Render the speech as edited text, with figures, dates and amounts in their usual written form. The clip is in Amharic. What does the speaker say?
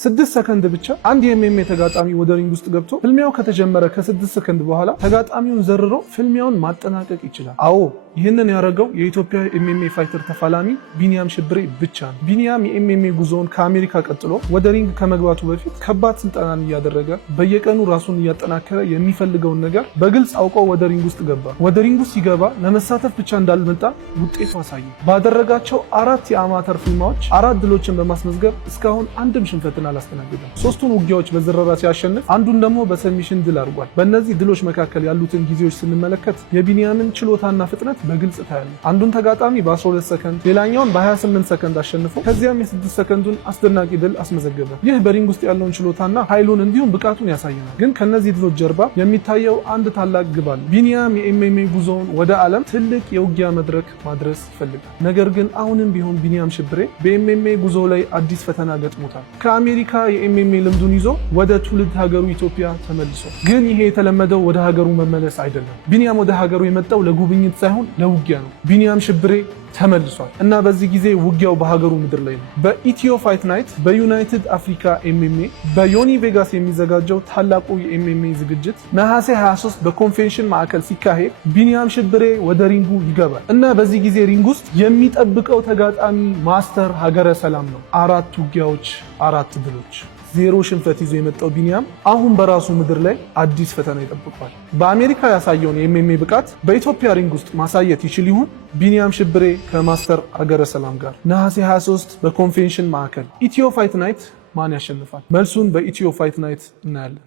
6 ሰከንድ ብቻ አንድ የኤምኤምኤ ተጋጣሚ ወደ ሪንግ ውስጥ ገብቶ ፍልሚያው ከተጀመረ ከ6 ሰከንድ በኋላ ተጋጣሚውን ዘርሮ ፍልሚያውን ማጠናቀቅ ይችላል። አዎ ይህንን ያደረገው የኢትዮጵያ ኤምኤምኤ ፋይተር ተፋላሚ ቢኒያም ሽብሬ ብቻ ነው። ቢኒያም የኤምኤምኤ ጉዞውን ከአሜሪካ ቀጥሎ ወደ ሪንግ ከመግባቱ በፊት ከባድ ስልጠናን እያደረገ በየቀኑ ራሱን እያጠናከረ የሚፈልገውን ነገር በግልጽ አውቆ ወደ ሪንግ ውስጥ ገባ። ወደ ሪንግ ውስጥ ሲገባ ለመሳተፍ ብቻ እንዳልመጣ ውጤቱ አሳየ። ባደረጋቸው 4 የአማተር ፊልማዎች 4 ድሎችን በማስመዝገብ እስካሁን አንድም ሽንፈትን አላስተናገደም። 3ቱን ውጊያዎች በዝረራ ሲያሸንፍ አንዱን ደግሞ በሰብሚሽን ድል አድርጓል። በእነዚህ ድሎች መካከል ያሉትን ጊዜዎች ስንመለከት የቢኒያምን ችሎታና ፍጥነት በግልጽ ታያለ። አንዱን ተጋጣሚ በ12 ሰከንድ ሌላኛውን በ28 ሰከንድ አሸንፎ ከዚያም የ6 ሰከንዱን አስደናቂ ድል አስመዘገበ። ይህ በሪንግ ውስጥ ያለውን ችሎታና ኃይሉን እንዲሁም ብቃቱን ያሳየናል። ግን ከነዚህ ድሎች ጀርባ የሚታየው አንድ ታላቅ ግብ አለ። ቢኒያም የኤምኤምኤ ጉዞውን ወደ ዓለም ትልቅ የውጊያ መድረክ ማድረስ ይፈልጋል። ነገር ግን አሁንም ቢሆን ቢኒያም ሽብሬ በኤምኤምኤ ጉዞ ላይ አዲስ ፈተና ገጥሞታል። ከአሜሪካ የኤምኤምኤ ልምዱን ይዞ ወደ ትውልድ ሀገሩ ኢትዮጵያ ተመልሶ፣ ግን ይሄ የተለመደው ወደ ሀገሩ መመለስ አይደለም። ቢኒያም ወደ ሀገሩ የመጣው ለጉብኝት ሳይሆን ለውጊያ ነው። ቢኒያም ሽብሬ ተመልሷል እና በዚህ ጊዜ ውጊያው በሀገሩ ምድር ላይ ነው። በኢትዮ ፋይት ናይት በዩናይትድ አፍሪካ ኤምኤምኤ በዮኒ ቬጋስ የሚዘጋጀው ታላቁ የኤምኤምኤ ዝግጅት ነሐሴ 23 በኮንቬንሽን ማዕከል ሲካሄድ ቢኒያም ሽብሬ ወደ ሪንጉ ይገባል እና በዚህ ጊዜ ሪንግ ውስጥ የሚጠብቀው ተጋጣሚ ማስተር ሀገረ ሰላም ነው። 4 ውጊያዎች 4 ድሎች 0 ሽንፈት ይዞ የመጣው ቢኒያም አሁን በራሱ ምድር ላይ አዲስ ፈተና ይጠብቋል። በአሜሪካ ያሳየውን የኤምኤምኤ ብቃት በኢትዮጵያ ሪንግ ውስጥ ማሳየት ይችል ይሆን? ቢኒያም ሽብሬ ከማስተር ሀገረ ሰላም ጋር ነሐሴ 23 በኮንቬንሽን ማዕከል ኢትዮ ፋይት ናይት ማን ያሸንፋል? መልሱን በኢትዮ ፋይት ናይት እናያለን።